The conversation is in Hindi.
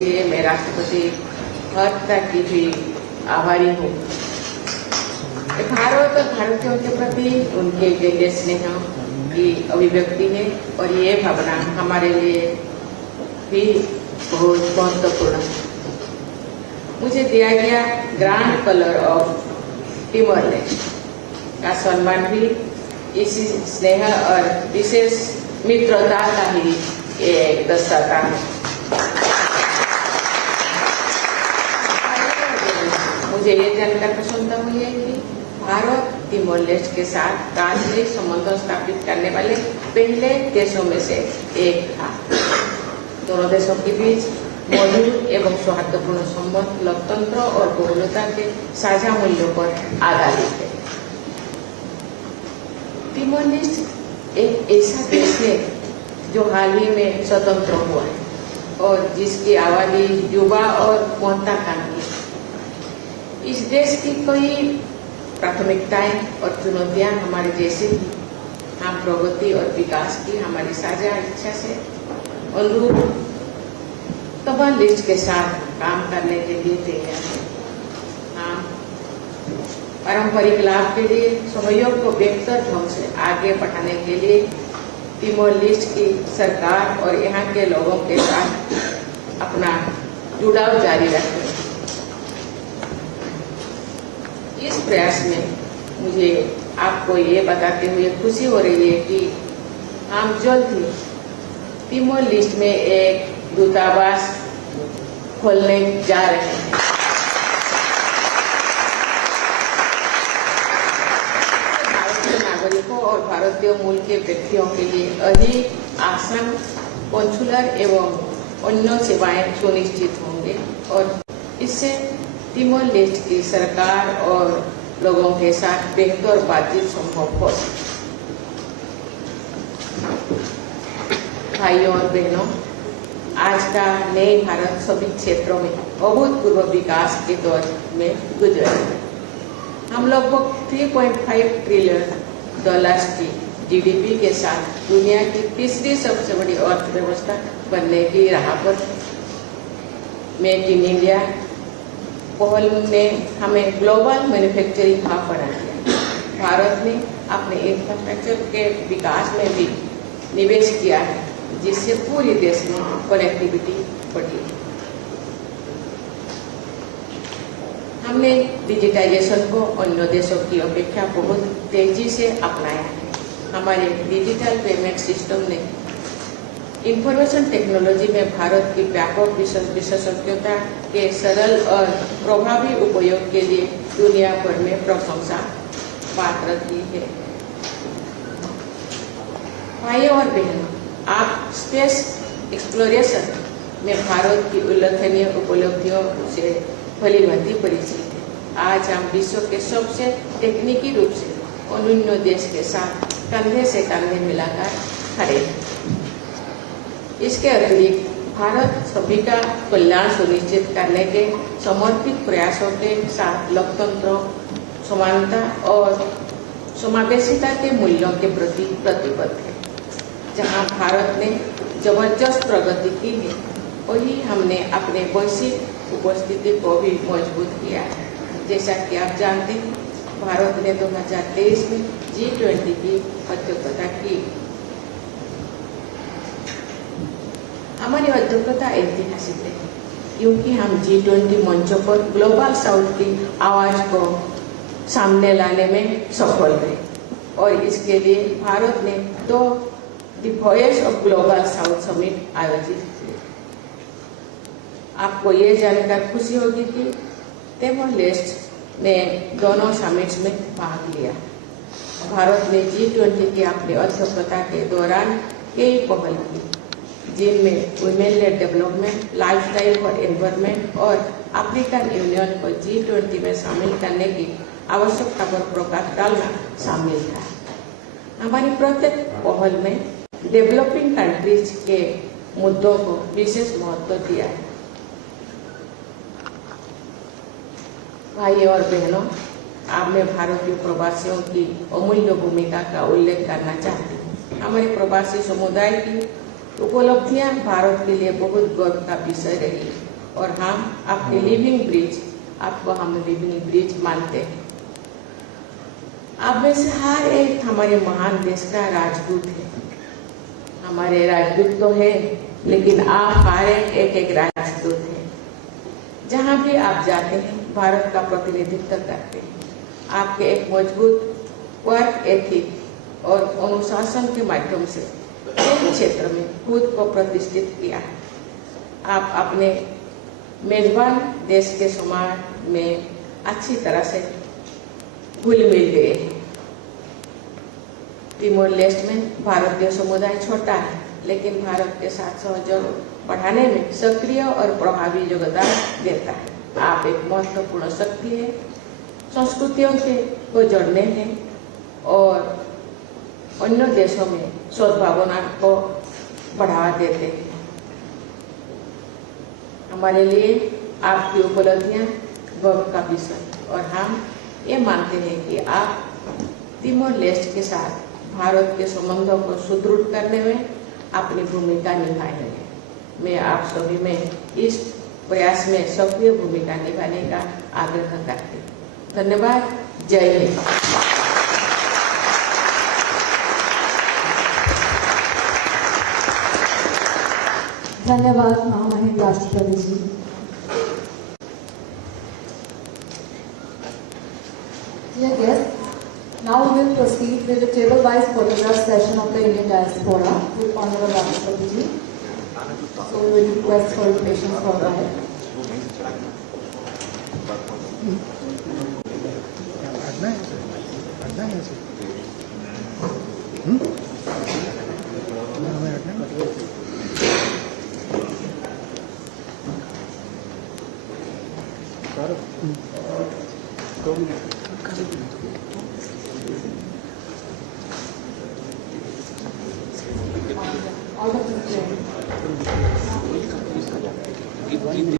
मैं राष्ट्रपति हर्षदा की भी आभारी हूँ। भारत और भारतीयों के प्रति उनके गहरे स्नेह की अभिव्यक्ति है और ये भावना हमारे लिए भी बहुत महत्वपूर्ण है। मुझे दिया गया ग्रैंड कलर ऑफ टिमोर लेस्टे का सम्मान भी इसी स्नेह और विशेष मित्रता का ही एक दर्शाता है। मुझे ये जानकर प्रसन्नता हुई है कि भारत टिमोर लेस्टे के साथ राजनयिक संबंध स्थापित करने वाले पहले देशों में से एक था। दोनों देशों के बीच मौजूद एवं सौहार्दपूर्ण संबंध लोकतंत्र और बहुलता के साझा मूल्यों पर आधारित है। टिमोर लेस्टे एक ऐसा देश है जो हाल ही में स्वतंत्र हुआ है और जिसकी आबादी युवा और महत्वाकांक्षी है। इस देश की कई प्राथमिकताएं और चुनौतियां हमारे जैसे ही हम प्रगति और विकास की हमारी साझा इच्छा से अनुरूप टिमोर लेस्टे के साथ काम करने के लिए तैयार हैं। हम पारंपरिक लाभ के लिए सहयोग को बेहतर ढंग से आगे बढ़ाने के लिए टिमोर लेस्टे की सरकार और यहाँ के लोगों के साथ अपना जुड़ाव जारी रखें। इस प्रयास में मुझे आपको ये बताते हुए खुशी हो रही है कि हम जल्द ही टिमोर लेस्टे में एक दूतावास खोलने जा रहे हैं। भारतीय नागरिकों और भारतीय मूल के व्यक्तियों के लिए अधिक आसान कॉन्सुलर एवं अन्य सेवाएं सुनिश्चित होंगे और इससे टिमोर लेस्टे की सरकार और लोगों के साथ बेहतर बातचीत संभव हो। भाइयों और बहनों, आज का नए भारत सभी क्षेत्रों में अभूतपूर्व विकास के दौर में गुजर रहे हैं। हम लगभग 3.5 ट्रिलियन डॉलर्स की जीडीपी के साथ दुनिया की तीसरी सबसे बड़ी अर्थव्यवस्था बनने की राह पर। मेक इन इंडिया पहल ने हमें ग्लोबल मैन्युफैक्चरिंग हब बना दिया। भारत ने अपने इंफ्रास्ट्रक्चर के विकास में भी निवेश किया है, जिससे पूरे देश में कनेक्टिविटी बढ़ी। हमने डिजिटाइजेशन को अन्य देशों की अपेक्षा बहुत तेजी से अपनाया है। हमारे डिजिटल पेमेंट सिस्टम ने इंफॉर्मेशन टेक्नोलॉजी में भारत की व्यापक विशेषज्ञता के सरल और प्रभावी उपयोग के लिए दुनिया भर में प्रशंसा पात्र की है। भाइयों और बहनों, आप स्पेस एक्सप्लोरेशन में भारत की उल्लेखनीय उपलब्धियों से भली भांति परिचित है। आज हम विश्व के सबसे तकनीकी रूप से अनून्य देश के साथ कंधे से कंधे मिलाकर खड़े हैं। इसके अतिरिक्त भारत सभी का कल्याण सुनिश्चित करने के समर्पित प्रयासों के साथ लोकतंत्र, समानता और समावेशिता के मूल्यों के प्रति प्रतिबद्ध है। जहां भारत ने जबरदस्त प्रगति की है, वही हमने अपने वैश्विक उपस्थिति को भी मजबूत किया है। जैसा कि आप जानते हैं, भारत ने 2023 में G20 की अध्यक्षता की। हमारी अध्यक्षता ऐतिहासिक है क्योंकि हम G20 मंचों पर ग्लोबल साउथ की आवाज को सामने लाने में सफल रहे और इसके लिए भारत ने 2 the voice of global south summit आयोजित किए। आपको ये जानकर खुशी होगी कि टिमोर लेस्टे ने दोनों समिट्स में भाग लिया। भारत ने G20 की अपनी अध्यक्षता के दौरान कई पहल की, जिनमें women lead development, lifestyle for environment और अफ्रीकन यूनियन को G20 में शामिल करने की आवश्यकता पर प्रकाश डालना शामिल था। हमारी प्रत्येक पहल में डेवलपिंग कंट्रीज के मुद्दों को विशेष महत्व दिया है। भाइयों और बहनों, आज मैं भारतीय प्रवासियों की अमूल्य भूमिका का उल्लेख करना चाहती हूँ। हमारे प्रवासी समुदाय की उपलब्धियां भारत के लिए बहुत गर्व का विषय रही है। और हम आपके लिविंग ब्रिज, आपको हम लिविंग ब्रिज मानते हैं। आप में से हर एक हमारे महान देश का राजदूत है। हमारे राजदूत तो है, लेकिन आप हर एक राजदूत है। जहाँ भी आप जाते हैं भारत का प्रतिनिधित्व करते हैं। आपके एक मजबूत वर्क एथिक और अनुशासन के माध्यम से एक क्षेत्र में खुद को प्रतिष्ठित किया है। आप अपने मेजबान देश के समाज में अच्छी तरह से घुल मिल गए हैं। तिमोर लेस्ट में भारतीय समुदाय छोटा है, लेकिन भारत के साथ सहयोग बढ़ाने में सक्रिय और प्रभावी योगदान देता है। आप एक महत्वपूर्ण शक्ति है, संस्कृतियों को जोड़ने में और अन्य देशों में सद्भावना को बढ़ावा देते हैं। हमारे लिए आपकी उपलब्धियां गर्व का विषय, और हम ये मानते हैं कि आप तिमोर लेस्ट के साथ भारत के संबंधों को सुदृढ़ करने में अपनी भूमिका निभाएंगे। मैं आप सभी में इस प्रयास में सक्रिय भूमिका निभाने का आग्रह करती हूँ। धन्यवाद। जय हिंद। धन्यवाद महामहिम राष्ट्रपति जी। Dear guests, now we will proceed with the table-wise photograph session of the Indian diaspora with Honorable Rashtrapati ji. So we will request for your patience for a while. All the